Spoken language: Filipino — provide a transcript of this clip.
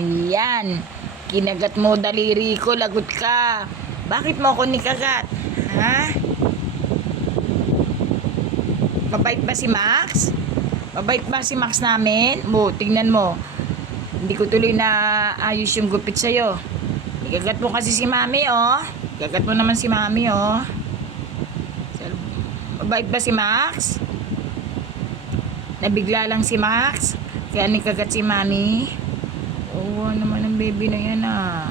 Ayan. Kinagat mo daliri ko, lagot ka. Bakit mo ako nikagat? Ha? Mabait ba si Max? Mabait ba si Max namin? Tingnan mo. Hindi ko tuloy na ayos yung gupit sa'yo. Ikagat mo kasi si Mami, oh. Ikagat mo naman si Mami, oh. Mabait ba si Max? Nabigla lang si Max. Kaya nikagat si Mami. Oo naman ang baby na yan, ah.